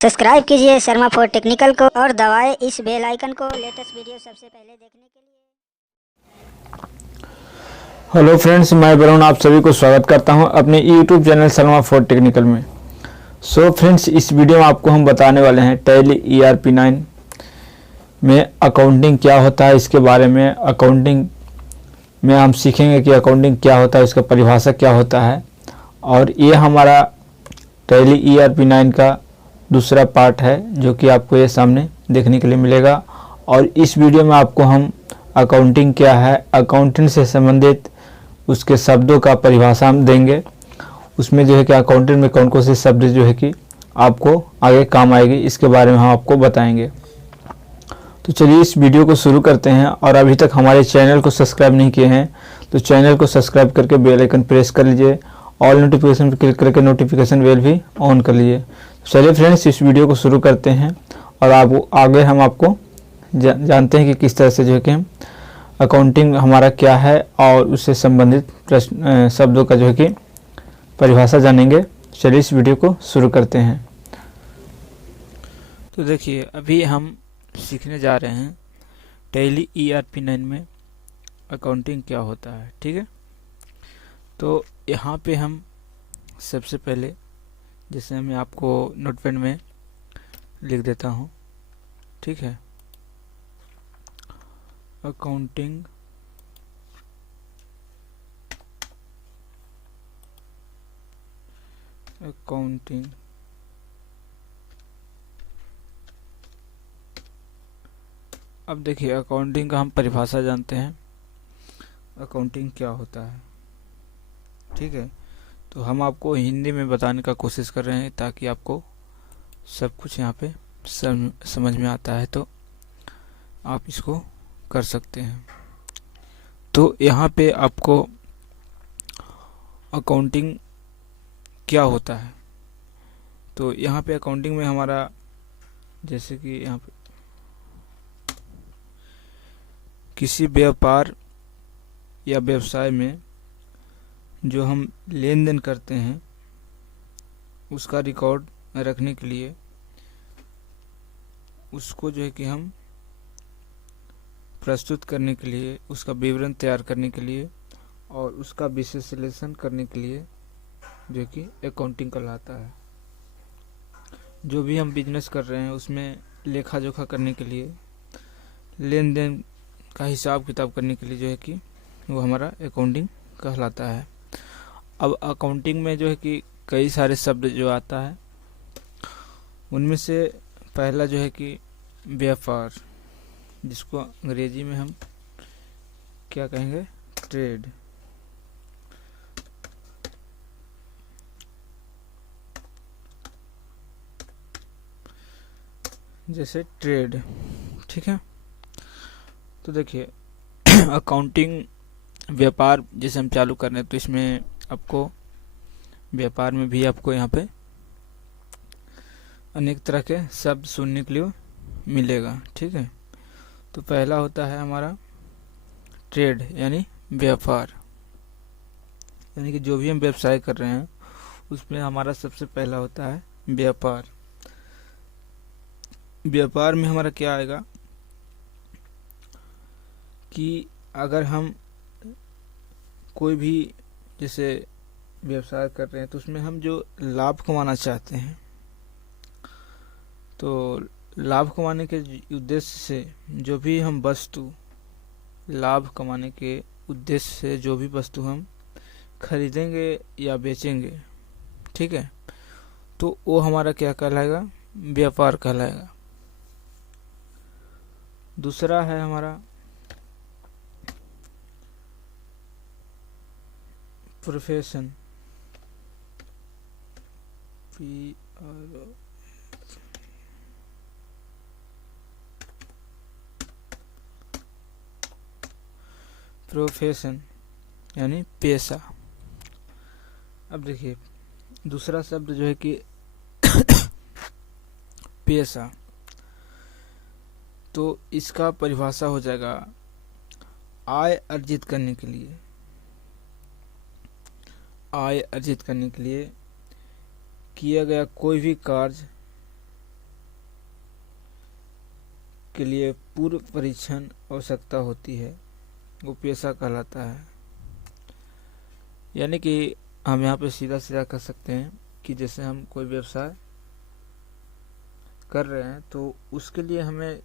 Subscribe कीजिए Sharma for technical को और दबाएं इस बेल आइकन को लेटेस्ट वीडियो सबसे पहले देखने के लिए। हेलो फ्रेंड्स, मैं वरुण आप सभी को स्वागत करता हूं अपने YouTube channel Sharma for technical में। सो फ्रेंड्स, इस वीडियो में आपको हम बताने वाले हैं टैली ERP9 में अकाउंटिंग क्या होता है। इसके बारे में अकाउंटिंग में हम सीखेंगे कि अकाउंटिंग क्या होता है, उसका परिभाषा क्या होता है। और ये हमारा टैली ERP9 का दूसरा पार्ट है जो कि आपको ये सामने देखने के लिए मिलेगा। और इस वीडियो में आपको हम अकाउंटिंग क्या है, अकाउंटिंग से संबंधित उसके शब्दों का परिभाषा हम देंगे। उसमें जो है कि अकाउंटिंग में कौन कौन से शब्द जो है कि आपको आगे काम आएगी, इसके बारे में हम आपको बताएंगे। तो चलिए इस वीडियो को शुरू करते हैं। और अभी तक हमारे चैनल को सब्सक्राइब नहीं किए हैं तो चैनल को सब्सक्राइब करके बेल आइकन प्रेस कर लीजिए। ऑल नोटिफिकेशन पर क्लिक करके नोटिफिकेशन बेल भी ऑन कर लीजिए। चलिए फ्रेंड्स, इस वीडियो को शुरू करते हैं और आगे हम आपको जानते हैं कि किस तरह से जो है कि अकाउंटिंग हमारा क्या है और उससे संबंधित प्रश्न शब्दों का जो है कि परिभाषा जानेंगे। चलिए इस वीडियो को शुरू करते हैं। तो देखिए, अभी हम सीखने जा रहे हैं टैली ERP9 में अकाउंटिंग क्या होता है। ठीक है, तो यहाँ पे हम सबसे पहले, जैसे मैं आपको नोटपैड में लिख देता हूँ। ठीक है, अकाउंटिंग अकाउंटिंग अब देखिए, अकाउंटिंग का हम परिभाषा जानते हैं, अकाउंटिंग क्या होता है। ठीक है, तो हम आपको हिंदी में बताने का कोशिश कर रहे हैं ताकि आपको सब कुछ यहाँ पे समझ में आता है तो आप इसको कर सकते हैं। तो यहाँ पे आपको अकाउंटिंग क्या होता है, तो यहाँ पे अकाउंटिंग में हमारा, जैसे कि यहाँ पे किसी व्यापार या व्यवसाय में जो हम लेन देन करते हैं उसका रिकॉर्ड रखने के लिए, उसको जो है कि हम प्रस्तुत करने के लिए, उसका विवरण तैयार करने के लिए और उसका विश्लेषण करने के लिए जो कि अकाउंटिंग कहलाता है। जो भी हम बिजनेस कर रहे हैं उसमें लेखा जोखा करने के लिए, लेन देन का हिसाब किताब करने के लिए जो है कि वो हमारा अकाउंटिंग कहलाता है। अब अकाउंटिंग में जो है कि कई सारे शब्द जो आता है, उनमें से पहला जो है कि व्यापार, जिसको अंग्रेजी में हम क्या कहेंगे, ट्रेड। जैसे ट्रेड। ठीक है, तो देखिए अकाउंटिंग व्यापार जैसे हम चालू कर रहे हैं तो इसमें आपको व्यापार में भी आपको यहाँ पे अनेक तरह के शब्द सुनने के लिए मिलेगा। ठीक है, तो पहला होता है हमारा ट्रेड यानी व्यापार, यानी कि जो भी हम व्यवसाय कर रहे हैं उसमें हमारा सबसे पहला होता है व्यापार। व्यापार में हमारा क्या आएगा कि अगर हम कोई भी जैसे व्यवसाय कर रहे हैं तो उसमें हम जो लाभ कमाना चाहते हैं, तो लाभ कमाने के उद्देश्य से जो भी हम वस्तु, लाभ कमाने के उद्देश्य से जो भी वस्तु हम खरीदेंगे या बेचेंगे, ठीक है, तो वो हमारा क्या कहलाएगा, व्यापार कहलाएगा। दूसरा है हमारा प्रोफेशन, प्रोफेशन यानी पेशा। अब देखिए दूसरा शब्द जो है कि पेशा, तो इसका परिभाषा हो जाएगा आय अर्जित करने के लिए, आय अर्जित करने के लिए किया गया कोई भी कार्य के लिए पूर्व परीक्षण आवश्यकता होती है वो पेशा कहलाता है। यानी कि हम यहाँ पे सीधा सीधा कह सकते हैं कि जैसे हम कोई व्यवसाय कर रहे हैं तो उसके लिए हमें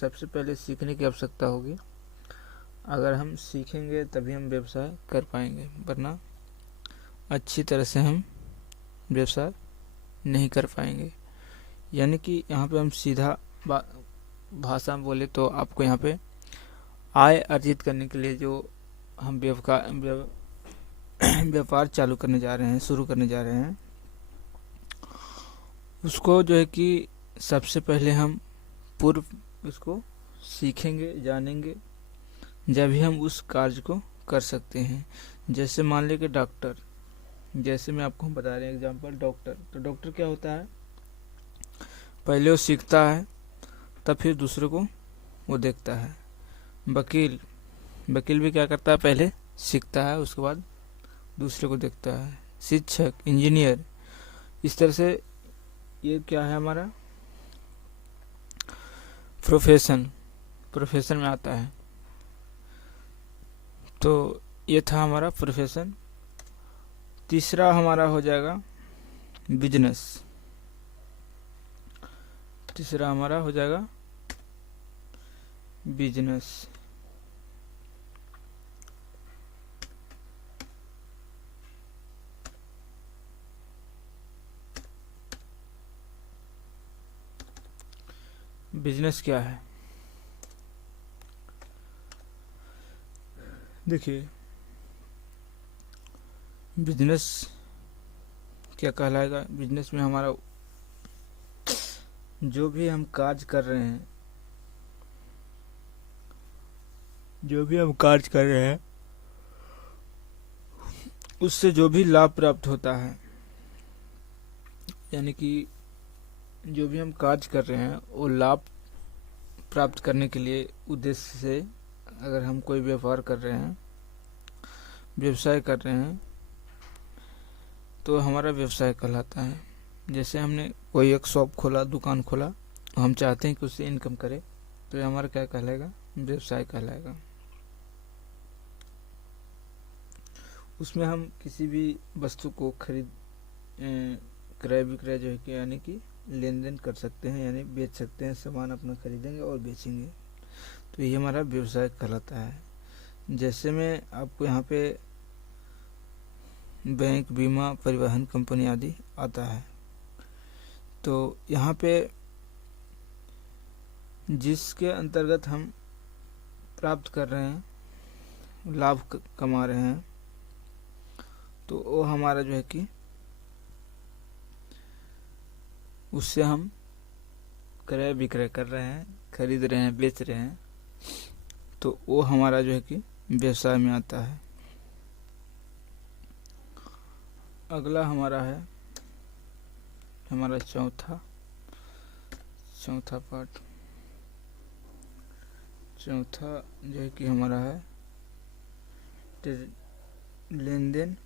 सबसे पहले सीखने की आवश्यकता होगी। अगर हम सीखेंगे तभी हम व्यवसाय कर पाएंगे, वरना अच्छी तरह से हम व्यवसाय नहीं कर पाएंगे। यानी कि यहाँ पे हम सीधा भाषा में बोले तो आपको यहाँ पे आय अर्जित करने के लिए जो हम व्यापार चालू करने जा रहे हैं, शुरू करने जा रहे हैं, उसको जो है कि सबसे पहले हम पूर्व उसको सीखेंगे, जानेंगे, जब भी हम उस कार्य को कर सकते हैं। जैसे मान लें कि डॉक्टर, जैसे मैं आपको बता रहे हैं एग्जांपल डॉक्टर, तो डॉक्टर क्या होता है, पहले वो सीखता है तब फिर दूसरे को वो देखता है। वकील भी क्या करता है, पहले सीखता है उसके बाद दूसरे को देखता है। शिक्षक, इंजीनियर, इस तरह से ये क्या है हमारा प्रोफेशन में आता है। तो ये था हमारा प्रोफेशन। तीसरा हमारा हो जाएगा बिजनेस। तीसरा हमारा हो जाएगा बिजनेस। बिजनेस क्या है, देखिए बिजनेस क्या कहलाएगा। बिजनेस में हमारा जो भी हम कार्य कर रहे हैं, उससे जो भी लाभ प्राप्त होता है, यानी कि जो भी हम कार्य कर रहे हैं वो लाभ प्राप्त करने के लिए उद्देश्य से अगर हम कोई व्यापार कर रहे हैं, व्यवसाय कर रहे हैं, तो हमारा व्यवसाय कहलाता है। जैसे हमने कोई एक शॉप खोला, दुकान खोला, हम चाहते हैं कि उससे इनकम करे, तो ये हमारा क्या कहलाएगा, व्यवसाय कहलाएगा। उसमें हम किसी भी वस्तु को खरीद क्रय विक्रय जो है कि यानी कि लेन देन कर सकते हैं, यानी बेच सकते हैं, सामान अपना खरीदेंगे और बेचेंगे, तो ये हमारा व्यवसाय कहलाता है। जैसे मैं आपको यहाँ पे बैंक, बीमा, परिवहन कंपनी आदि आता है, तो यहाँ पे जिसके अंतर्गत हम प्राप्त कर रहे हैं, लाभ कमा रहे हैं, तो वो हमारा जो है कि उससे हम क्रय विक्रय कर रहे हैं, खरीद रहे हैं, बेच रहे हैं, तो वो हमारा जो है कि व्यवसाय में आता है। अगला हमारा है हमारा चौथा पार्ट। चौथा जो है कि हमारा है लेन देन,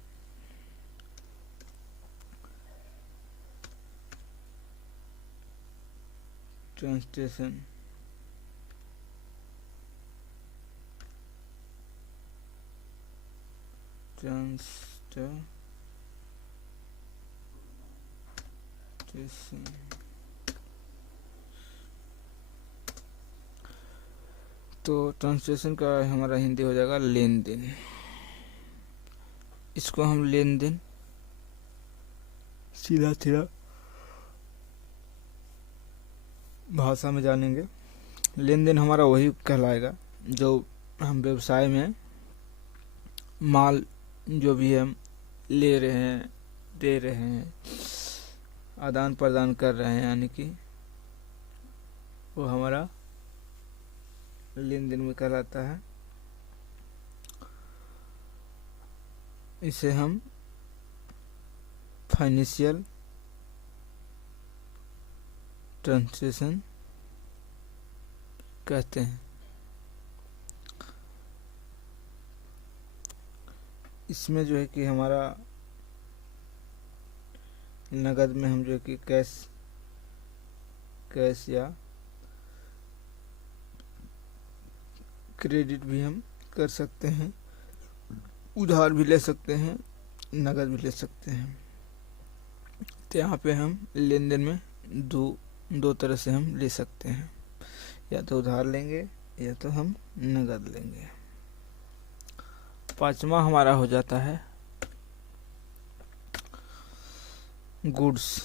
ट्रांसलेशन, तो ट्रांसलेशन का हमारा हिंदी हो जाएगा लेन देन। इसको हम लेन देन सीधा भाषा में जानेंगे। लेन देन हमारा वही कहलाएगा जो हम व्यवसाय में माल जो भी हम ले रहे हैं, दे रहे हैं, आदान प्रदान कर रहे हैं, यानी कि वो हमारा लेन देन में कहलाता है। इसे हम फाइनेंशियल ट्रांजैक्शन कहते हैं। इसमें जो है कि हमारा नगद में हम जो है कि कैश या क्रेडिट भी हम कर सकते हैं, उधार भी ले सकते हैं, नगद भी ले सकते हैं। तो यहाँ पे हम लेन देन में दो तरह से हम ले सकते हैं, या तो उधार लेंगे या तो हम नगद लेंगे। पांचवा हमारा हो जाता है गुड्स।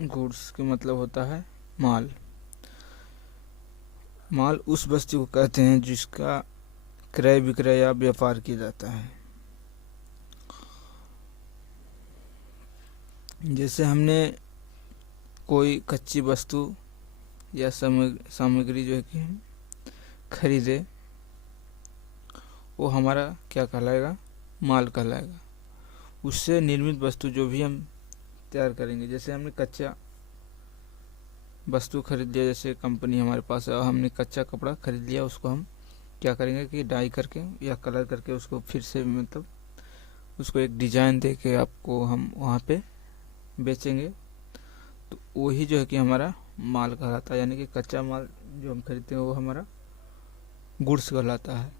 गुड्स के मतलब होता है माल। माल उस वस्तु को कहते हैं जिसका क्रय विक्रय या व्यापार किया जाता है। जैसे हमने कोई कच्ची वस्तु या सामग्री जो है कि हम खरीदे, वो हमारा क्या कहलाएगा? माल कहलाएगा। उससे निर्मित वस्तु जो भी हम तैयार करेंगे, जैसे हमने कच्चा वस्तु खरीद लिया, जैसे कंपनी हमारे पास है और हमने कच्चा कपड़ा खरीद लिया, उसको हम क्या करेंगे कि डाई करके या कलर करके उसको फिर से मतलब उसको एक डिजाइन दे के आपको हम वहाँ पे बेचेंगे, तो वही जो है कि हमारा माल कहलाता है। यानी कि कच्चा माल जो हम खरीदते हैं वो हमारा गुड्स कहलाता है।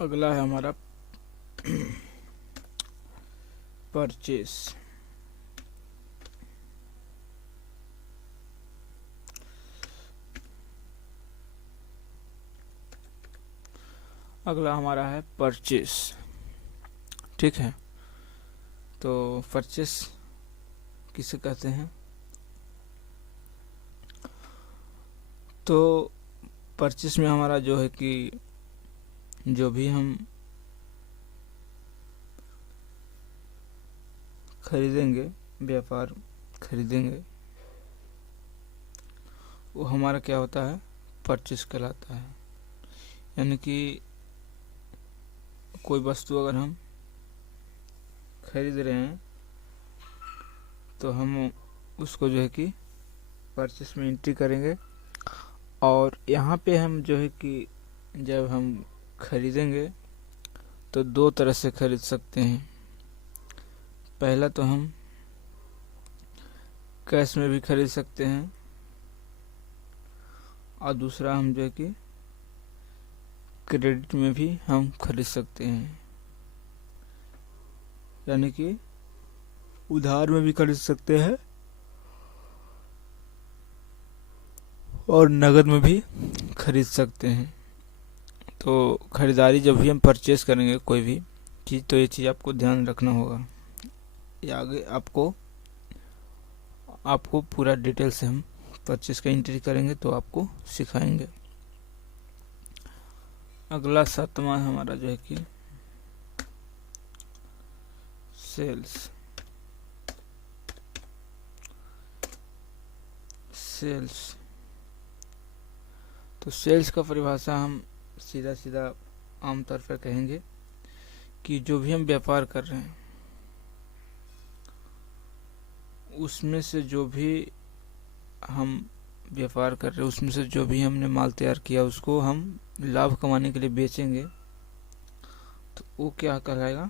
अगला है हमारा परचेस। अगला हमारा है परचेस। ठीक है, तो परचेस किसे कहते हैं? तो परचेस में हमारा जो है कि जो भी हम खरीदेंगे, व्यापार खरीदेंगे, वो हमारा क्या होता है? परचेस कहलाता है। यानी कि कोई वस्तु अगर हम खरीद रहे हैं तो हम उसको जो है कि परचेस में एंट्री करेंगे, और यहाँ पे हम जो है कि जब हम खरीदेंगे तो दो तरह से खरीद सकते हैं। पहला तो हम कैश में भी खरीद सकते हैं, और दूसरा हम जो है कि क्रेडिट में भी हम खरीद सकते हैं। यानी कि उधार में भी खरीद सकते हैं और नगद में भी खरीद सकते हैं। तो खरीदारी जब भी हम परचेस करेंगे कोई भी चीज़, तो ये चीज़ आपको ध्यान रखना होगा। ये आगे आपको पूरा डिटेल से हम परचेस का एंट्री करेंगे तो आपको सिखाएंगे। अगला सातवां हमारा जो है कि सेल्स। तो सेल्स का परिभाषा हम सीधा आमतौर पर कहेंगे कि जो भी हम व्यापार कर रहे हैं उसमें से जो भी हम व्यापार कर रहे हैं उसमें से जो भी हमने माल तैयार किया उसको हम लाभ कमाने के लिए बेचेंगे, तो वो क्या कहलाएगा?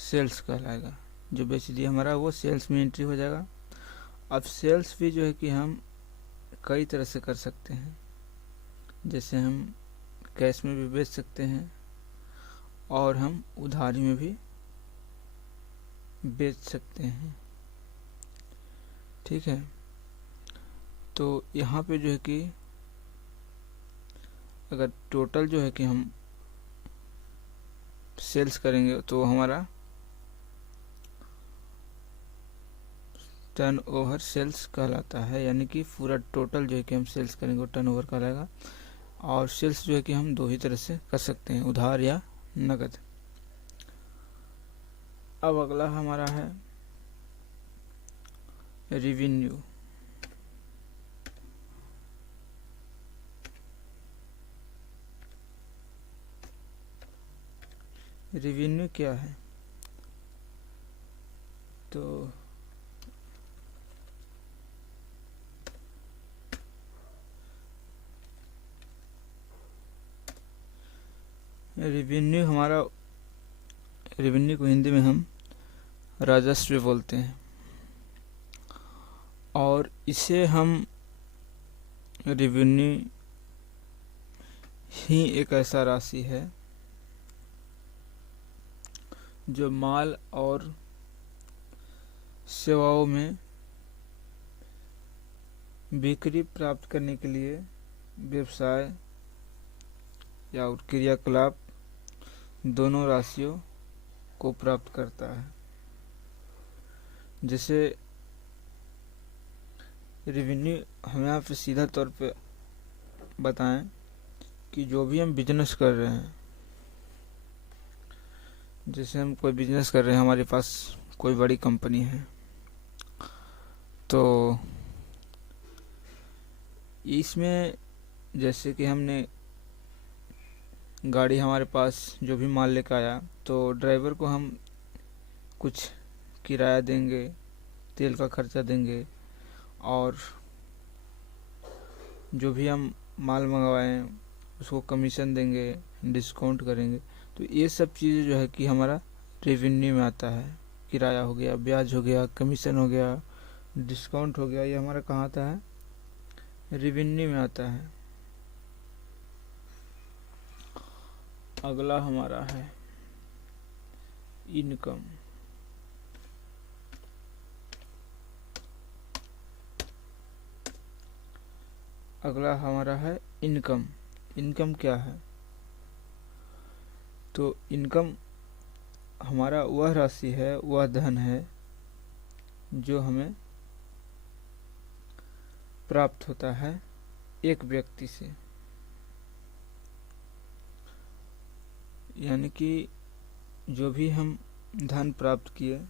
सेल्स कहलाएगा। जो बेच दिया हमारा वो सेल्स में एंट्री हो जाएगा। अब सेल्स भी जो है कि हम कई तरह से कर सकते हैं। जैसे हम कैश में भी बेच सकते हैं और हम उधारी में भी बेच सकते हैं। ठीक है, तो यहाँ पे जो है कि अगर टोटल जो है कि हम सेल्स करेंगे तो हमारा टर्नओवर सेल्स कहलाता है। यानी कि पूरा टोटल जो है कि हम सेल्स करेंगे वो टर्नओवर कहलाएगा। और सेल्स जो है कि हम दो ही तरह से कर सकते हैं, उधार या नगद। अब अगला हमारा है रेवेन्यू। रेवेन्यू क्या है? तो रेवेन्यू हमारा, रेवेन्यू को हिंदी में हम राजस्व बोलते हैं, और इसे हम रेवेन्यू ही एक ऐसा राशि है जो माल और सेवाओं में बिक्री प्राप्त करने के लिए व्यवसाय या और क्रियाकलाप दोनों राशियों को प्राप्त करता है। जैसे रेवेन्यू हम यहाँ पे सीधा तौर पे बताएं कि जो भी हम बिजनेस कर रहे हैं, जैसे हम कोई बिजनेस कर रहे हैं, हमारे पास कोई बड़ी कंपनी है, तो इसमें जैसे कि हमने गाड़ी, हमारे पास जो भी माल लेकर आया, तो ड्राइवर को हम कुछ किराया देंगे, तेल का खर्चा देंगे, और जो भी हम माल मंगवाएं उसको कमीशन देंगे, डिस्काउंट करेंगे। तो ये सब चीज़ें जो है कि हमारा रेवेन्यू में आता है। किराया हो गया, ब्याज हो गया, कमीशन हो गया, डिस्काउंट हो गया, ये हमारा कहाँ आता है? रेवेन्यू में आता है। अगला हमारा है इनकम। अगला हमारा है इनकम। इनकम क्या है? तो इनकम हमारा वह राशि है, वह धन है जो हमें प्राप्त होता है एक व्यक्ति से, यानी कि जो भी हम धन प्राप्त किए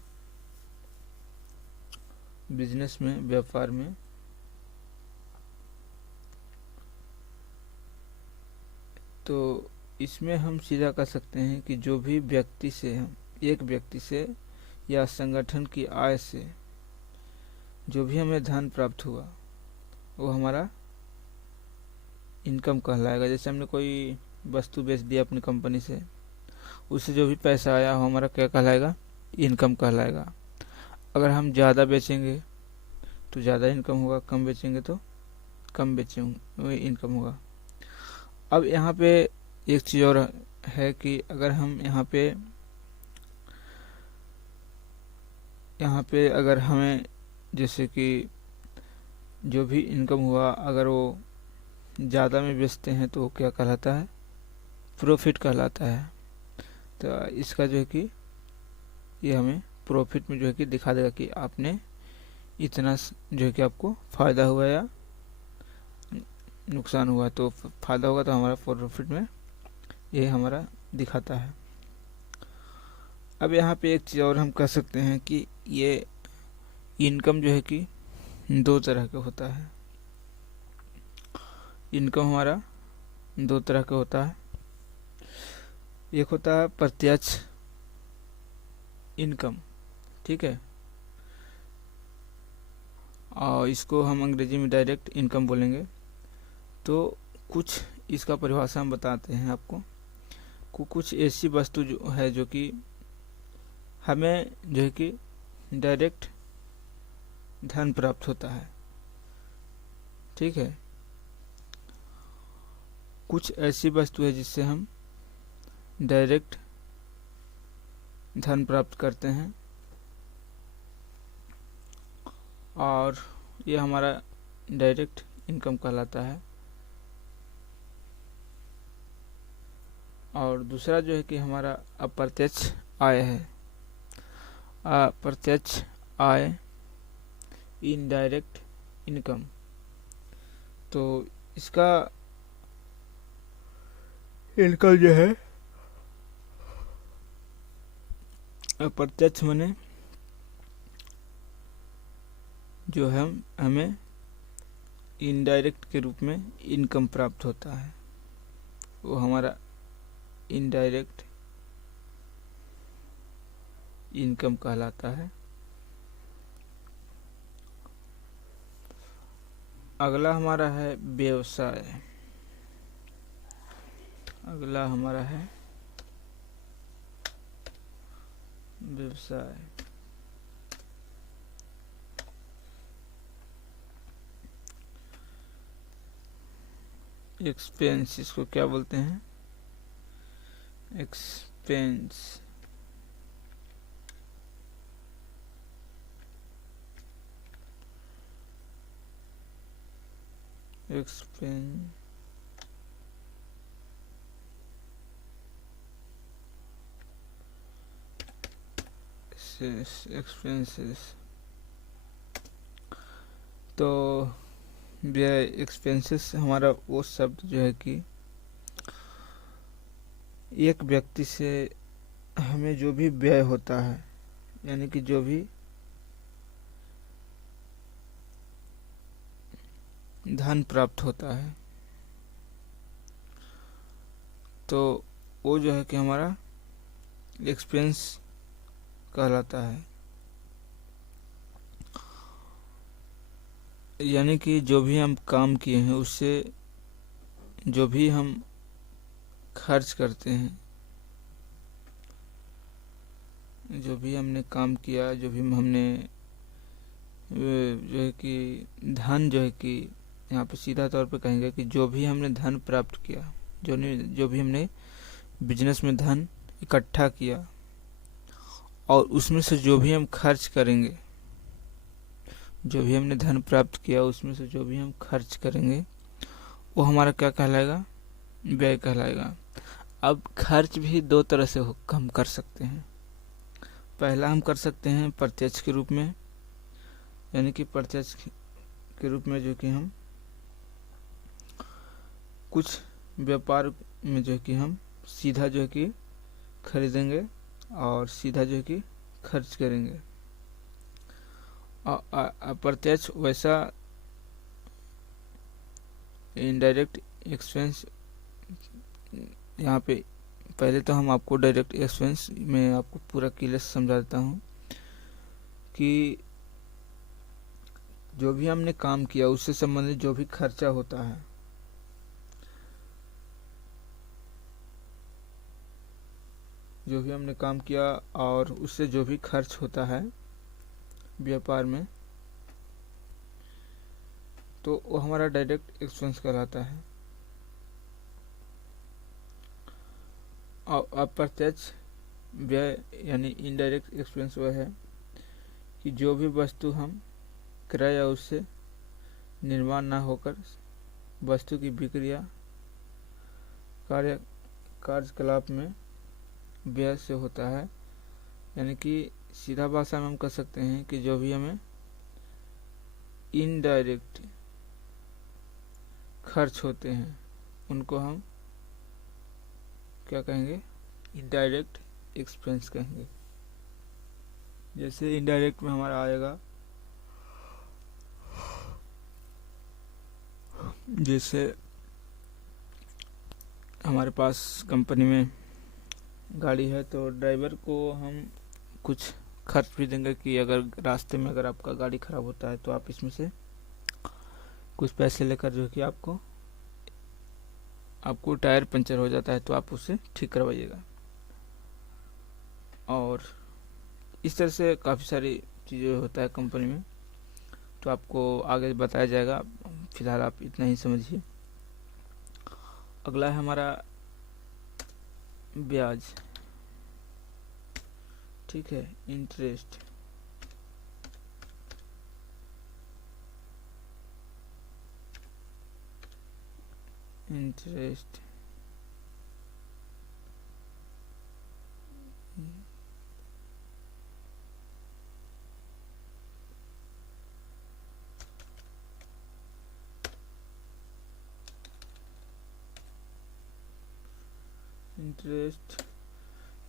बिजनेस में, व्यापार में, तो इसमें हम सीधा कह सकते हैं कि जो भी व्यक्ति से हम, एक व्यक्ति से या संगठन की आय से जो भी हमें धन प्राप्त हुआ वो हमारा इनकम कहलाएगा। जैसे हमने कोई वस्तु बेच दिया अपनी कंपनी से, उससे जो भी पैसा आया वो हमारा क्या कहलाएगा? इनकम कहलाएगा। अगर हम ज़्यादा बेचेंगे तो ज़्यादा इनकम होगा, कम बेचेंगे तो कम बेचेंगे इनकम होगा। अब यहाँ पे एक चीज़ और है कि अगर हम यहाँ पे अगर हमें जैसे कि जो भी इनकम हुआ अगर वो ज़्यादा में बेचते हैं तो वो क्या कहलाता है? प्रॉफिट कहलाता है। तो इसका जो है कि ये हमें प्रॉफिट में जो है कि दिखा देगा कि आपने इतना जो है कि आपको फ़ायदा हुआ या नुकसान हुआ। तो फ़ायदा होगा तो हमारा प्रॉफिट में ये हमारा दिखाता है। अब यहाँ पे एक चीज़ और हम कह सकते हैं कि ये इनकम जो है कि दो तरह का होता है। इनकम हमारा दो तरह का होता है। एक होता है प्रत्यक्ष इनकम, ठीक है, और इसको हम अंग्रेजी में डायरेक्ट इनकम बोलेंगे। तो कुछ इसका परिभाषा हम बताते हैं आपको। कुछ ऐसी वस्तु जो है जो कि हमें जो है कि डायरेक्ट धन प्राप्त होता है, ठीक है। कुछ ऐसी वस्तु है जिससे हम डायरेक्ट धन प्राप्त करते हैं, और ये हमारा डायरेक्ट इनकम कहलाता है। और दूसरा जो है कि हमारा अप्रत्यक्ष आय है। अप्रत्यक्ष आय, इनडायरेक्ट इनकम। तो इसका इनकम जो है अप्रत्यक्ष माने जो है हमें इनडायरेक्ट के रूप में इनकम प्राप्त होता है, वो हमारा इनडायरेक्ट इनकम कहलाता है। अगला हमारा है व्यवसाय। अगला हमारा है व्यवसाय। एक्सपेंस, इसको क्या बोलते हैं? एक्सपेंस। एक्सपेंसेस। तो व्यय, एक्सपेंसेस हमारा वो शब्द जो है कि एक व्यक्ति से हमें जो भी व्यय होता है, यानी कि जो भी धन प्राप्त होता है, तो वो जो है कि हमारा एक्सपेंस कहलाता है। यानी कि जो भी हम काम किए हैं उससे जो भी हम खर्च करते हैं, जो भी हमने काम किया, जो भी हमने जो है कि धन जो है कि यहाँ पे सीधा तौर पे कहेंगे कि जो भी हमने धन प्राप्त किया, जो भी हमने बिजनेस में धन इकट्ठा किया और उसमें से जो भी हम खर्च करेंगे, जो भी हमने धन प्राप्त किया उसमें से जो भी हम खर्च करेंगे वो हमारा क्या कहलाएगा? व्यय कहलाएगा। अब खर्च भी दो तरह से हम कर सकते हैं। पहला हम कर सकते हैं प्रत्यक्ष के रूप में, यानी कि प्रत्यक्ष के रूप में जो कि हम कुछ व्यापार में जो है कि हम सीधा जो है कि खरीदेंगे और सीधा जो है कि खर्च करेंगे। अप्रत्यक्ष वैसा इनडायरेक्ट एक्सपेंस, यहाँ पे पहले तो हम आपको डायरेक्ट एक्सपेंस में आपको पूरा क्लियर समझा देता हूँ कि जो भी हमने काम किया उससे संबंधित जो भी खर्चा होता है, जो भी हमने काम किया और उससे जो भी खर्च होता है व्यापार में, तो वो हमारा डायरेक्ट एक्सपेंस कहलाता है। और अप्रत्यक्ष व्यय यानी इनडायरेक्ट एक्सपेंस वह है कि जो भी वस्तु हम क्रय या उससे निर्माण ना होकर वस्तु की बिक्री या कार्यकलाप में व्यय से होता है। यानी कि सीधा भाषा में हम कह सकते हैं कि जो भी हमें इनडायरेक्ट खर्च होते हैं उनको हम क्या कहेंगे? इनडायरेक्ट एक्सपेंस कहेंगे। जैसे इनडायरेक्ट में हमारा आएगा, जैसे हमारे पास कंपनी में गाड़ी है तो ड्राइवर को हम कुछ खर्च भी देंगे कि अगर रास्ते में अगर आपका गाड़ी खराब होता है तो आप इसमें से कुछ पैसे लेकर जो कि आपको टायर पंचर हो जाता है तो आप उसे ठीक करवाइएगा। और इस तरह से काफ़ी सारी चीज़ें होता है कंपनी में, तो आपको आगे बताया जाएगा, फिलहाल आप इतना ही समझिए। अगला है हमारा ब्याज, ठीक है, इंटरेस्ट। इंटरेस्ट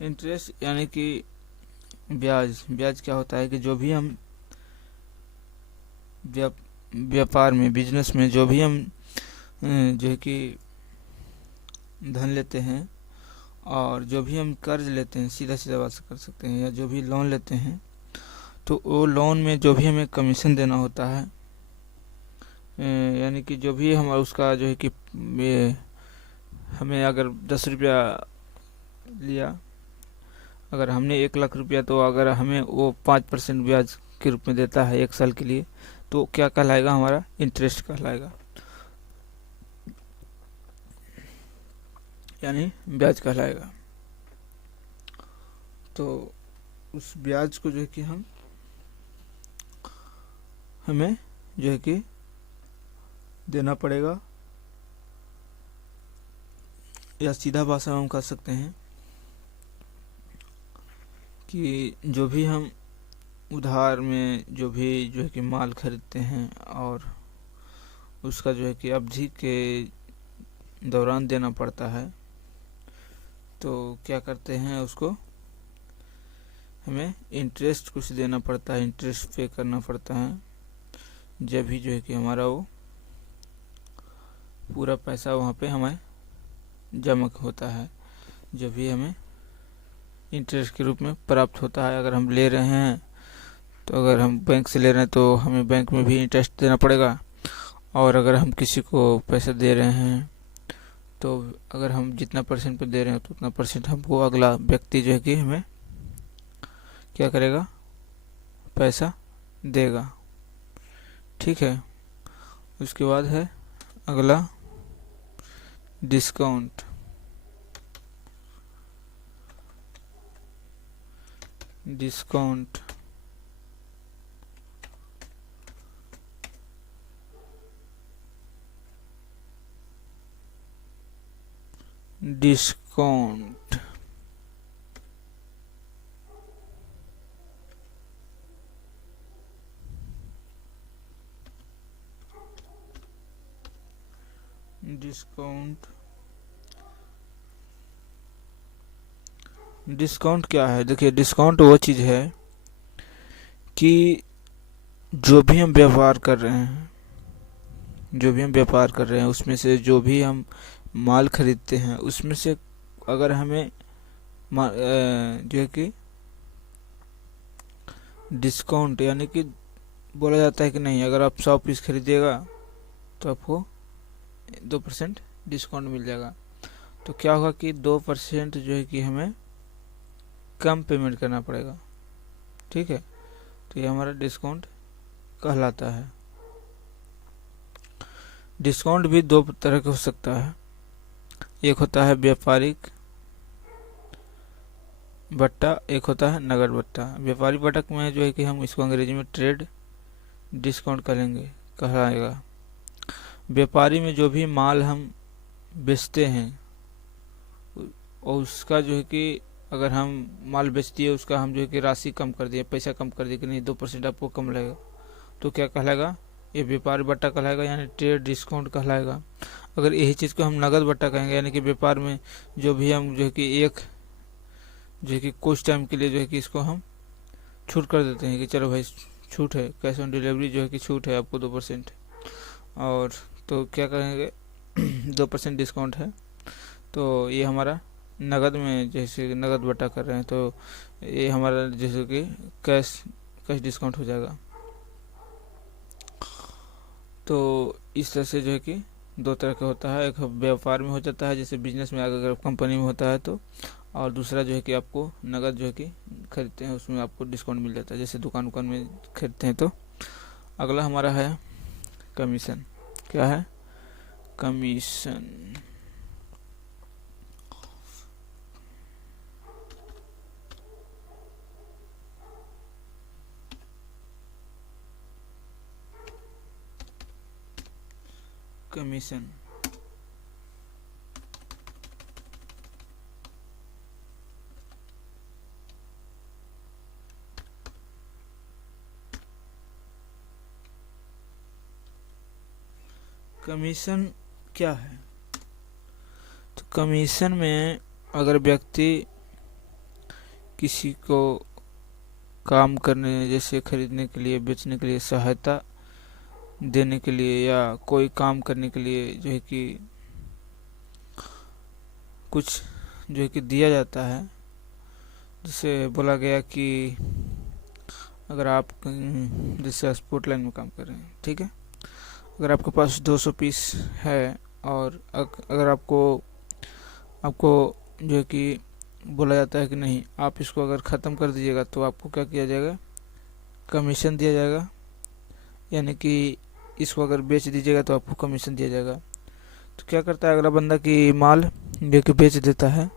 इंटरेस्ट यानी कि ब्याज। ब्याज क्या होता है कि जो भी हम व्यापार में, बिजनेस में जो भी हम जो है कि धन लेते हैं और जो भी हम कर्ज लेते हैं, सीधा सीधा बात कर सकते हैं, या जो भी लोन लेते हैं तो वो लोन में जो भी हमें कमीशन देना होता है, यानी कि जो भी हम उसका जो है कि हमें अगर 10 रुपया लिया अगर हमने 1 लाख रुपया, तो अगर हमें वो 5% ब्याज के रूप में देता है 1 साल के लिए, तो क्या कहलाएगा? हमारा इंटरेस्ट कहलाएगा, यानी ब्याज कहलाएगा। तो उस ब्याज को जो है कि हमें जो है कि देना पड़ेगा, या सीधा भाषा में हम कह सकते हैं कि जो भी हम उधार में जो है कि माल खरीदते हैं और उसका जो है कि अवधि के दौरान देना पड़ता है, तो क्या करते हैं, उसको हमें इंटरेस्ट कुछ देना पड़ता है, इंटरेस्ट पे करना पड़ता है, जब भी जो है कि हमारा वो पूरा पैसा वहाँ पे हमें जमा होता है, जब भी हमें इंटरेस्ट के रूप में प्राप्त होता है। अगर हम ले रहे हैं, तो अगर हम बैंक से ले रहे हैं तो हमें बैंक में भी इंटरेस्ट देना पड़ेगा, और अगर हम किसी को पैसा दे रहे हैं तो अगर हम जितना परसेंट पे दे रहे हैं तो उतना परसेंट हमको अगला व्यक्ति जो है कि हमें क्या करेगा, पैसा देगा। ठीक है। उसके बाद है अगला discount. Discount discount discount discount क्या है? देखिए, डिस्काउंट वो चीज़ है कि जो भी हम व्यापार कर रहे हैं उसमें से जो भी हम माल खरीदते हैं, उसमें से अगर हमें जो है कि डिस्काउंट, यानी कि बोला जाता है कि नहीं, अगर आप 100 पीस खरीदिएगा तो आपको 2% डिस्काउंट मिल जाएगा। तो क्या होगा कि 2% जो है कि हमें कम पेमेंट करना पड़ेगा। ठीक है। तो ये हमारा डिस्काउंट कहलाता है। डिस्काउंट भी 2 तरह का हो सकता है। एक होता है व्यापारिक बट्टा, एक होता है नगद बट्टा। व्यापारिक बट्टा में जो है कि हम इसको अंग्रेजी में ट्रेड डिस्काउंट कहलाएगा। व्यापारी में जो भी माल हम बेचते हैं और उसका जो है कि अगर हम माल बेचती है उसका हम जो है कि राशि कम कर दिए, पैसा कम कर दिए कि नहीं 2% आपको कम लगेगा, तो क्या कहलाएगा? ये व्यापार बट्टा कहलाएगा, यानी ट्रेड डिस्काउंट कहलाएगा। अगर यही चीज़ को हम नगद बट्टा कहेंगे, यानी कि व्यापार में जो भी हम जो है कि कुछ टाइम के लिए जो है कि इसको हम छूट कर देते हैं कि चलो भाई छूट है, कैश ऑन डिलीवरी जो है कि छूट है आपको 2%, और तो क्या करेंगे 2% डिस्काउंट है। तो ये हमारा नगद में, जैसे नगद बट्टा कर रहे हैं तो ये हमारा जैसे कि कैश डिस्काउंट हो जाएगा। तो इस तरह से जो है कि 2 तरह का होता है। एक व्यापार में हो जाता है, जैसे बिजनेस में अगर कंपनी में होता है तो, और दूसरा जो है कि आपको नगद जो है कि खरीदते हैं उसमें आपको डिस्काउंट मिल जाता है, जैसे दुकान में खरीदते हैं। तो अगला हमारा है कमीशन। क्या है? कमीशन। कमीशन कमीशन क्या है? तो कमीशन में अगर व्यक्ति किसी को काम करने, जैसे खरीदने के लिए, बेचने के लिए सहायता देने के लिए, या कोई काम करने के लिए जो है कि कुछ जो है कि दिया जाता है, जैसे बोला गया कि अगर आप जैसे स्पोर्ट लाइन में काम कर रहे हैं, ठीक है, अगर आपके पास 200 पीस है और अगर आपको जो है कि बोला जाता है कि नहीं, आप इसको अगर ख़त्म कर दीजिएगा तो आपको क्या किया जाएगा, कमीशन दिया जाएगा, यानी कि इसको अगर बेच दीजिएगा तो आपको कमीशन दिया जाएगा। तो क्या करता है अगला बंदा कि माल जो कि बेच देता है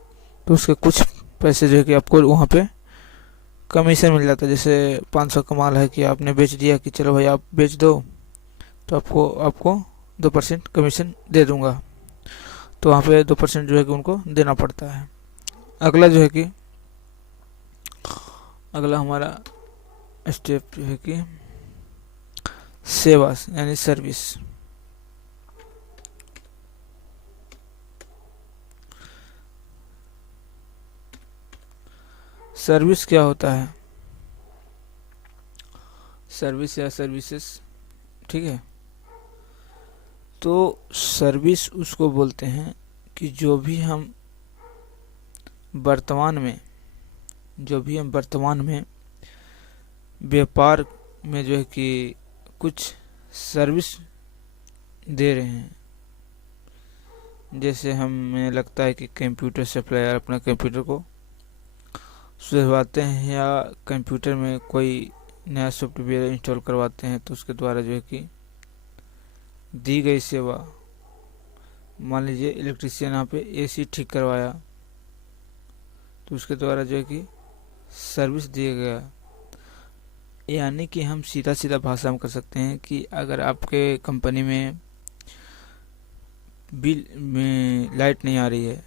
तो उसके कुछ पैसे जो है कि आपको वहाँ पे कमीशन मिल जाता है। जैसे 500 का माल है कि आपने बेच दिया कि चलो भाई आप बेच दो, तो आपको 2% कमीशन दे दूंगा, तो वहाँ पे 2% जो है कि उनको देना पड़ता है। अगला जो है कि अगला हमारा स्टेप जो है कि सेवा यानी सर्विस। सर्विस क्या होता है, सर्विस या सर्विसेज, ठीक है। तो सर्विस उसको बोलते हैं कि जो भी हम वर्तमान में व्यापार में जो है कि कुछ सर्विस दे रहे हैं। जैसे हमें लगता है कि कंप्यूटर सप्लायर अपना कंप्यूटर को सुधरवाते हैं या कंप्यूटर में कोई नया सॉफ्टवेयर इंस्टॉल करवाते हैं, तो उसके द्वारा जो है कि दी गई सेवा, मान लीजिए इलेक्ट्रीशियन यहाँ पे एसी ठीक करवाया, तो उसके द्वारा जो है कि सर्विस दिया गया। यानी कि हम सीधा भाषा में कर सकते हैं कि अगर आपके कंपनी में बिल में लाइट नहीं आ रही है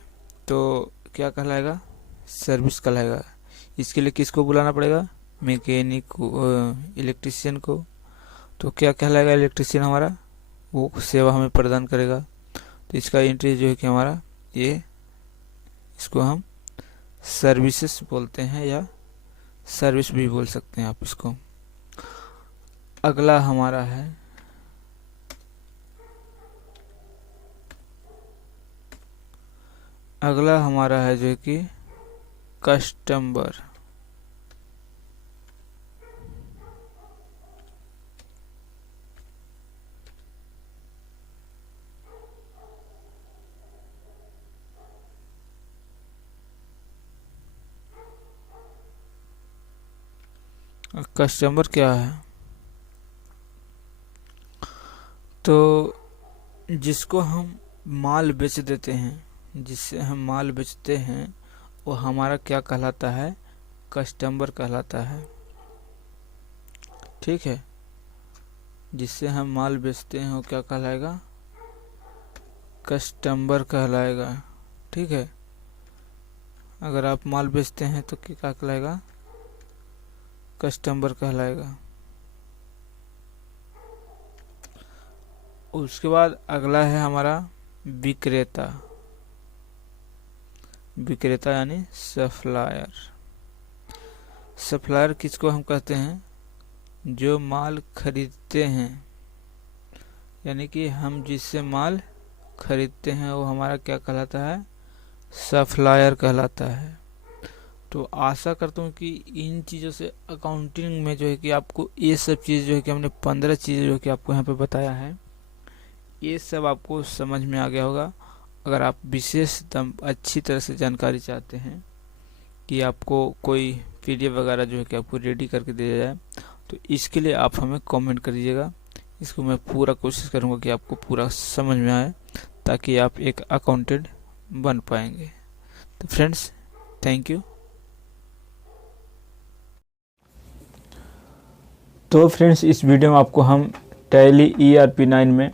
तो क्या कहलाएगा, सर्विस कहलाएगा। इसके लिए किसको बुलाना पड़ेगा, मैकेनिक को, इलेक्ट्रीशियन को। तो क्या कहलाएगा इलेक्ट्रीशियन हमारा, वो सेवा हमें प्रदान करेगा। तो इसका एंट्री जो है कि हमारा ये, इसको हम सर्विसेज बोलते हैं या सर्विस भी बोल सकते हैं आप इसको। अगला हमारा है जो है कि कस्टमर। कस्टमर क्या है, तो जिसको हम माल बेच देते हैं, जिससे हम माल बेचते हैं, वो हमारा क्या कहलाता है, कस्टमर कहलाता है। ठीक है, जिससे हम माल बेचते हैं वो क्या कहलाएगा, कस्टमर कहलाएगा। ठीक है, अगर आप माल बेचते हैं तो क्या कहलाएगा, कस्टमर कहलाएगा। उसके बाद अगला है हमारा विक्रेता। विक्रेता यानी सप्लायर। सप्लायर किसको हम कहते हैं, जो माल खरीदते हैं, यानी कि हम जिससे माल खरीदते हैं वो हमारा क्या कहलाता है, सप्लायर कहलाता है। तो आशा करता हूँ कि इन चीज़ों से अकाउंटिंग में जो है कि आपको ये सब चीज़ जो है कि हमने 15 चीज़ें जो है कि आपको यहाँ पे बताया है, ये सब आपको समझ में आ गया होगा। अगर आप विशेष अच्छी तरह से जानकारी चाहते हैं कि आपको कोई पीडीएफ वगैरह जो है कि आपको रेडी करके दिया जाए, तो इसके लिए आप हमें कमेंट कर दीजिएगा। इसको मैं पूरा कोशिश करूँगा कि आपको पूरा समझ में आए, ताकि आप एक अकाउंटेंट बन पाएंगे। तो फ्रेंड्स, थैंक यू। तो फ्रेंड्स, इस वीडियो में आपको हम टैली ERP9 में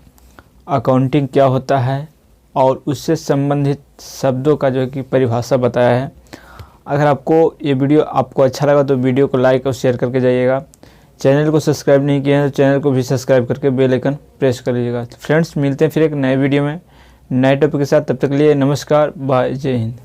अकाउंटिंग क्या होता है और उससे संबंधित शब्दों का जो है कि परिभाषा बताया है। अगर आपको ये वीडियो आपको अच्छा लगा तो वीडियो को लाइक और शेयर करके जाइएगा। चैनल को सब्सक्राइब नहीं किया है तो चैनल को भी सब्सक्राइब करके बेल आइकन प्रेस कर लीजिएगा। तो फ्रेंड्स, मिलते हैं फिर एक नए वीडियो में नए टॉपिक के साथ। तब तक के लिए नमस्कार, बाय, जय हिंद।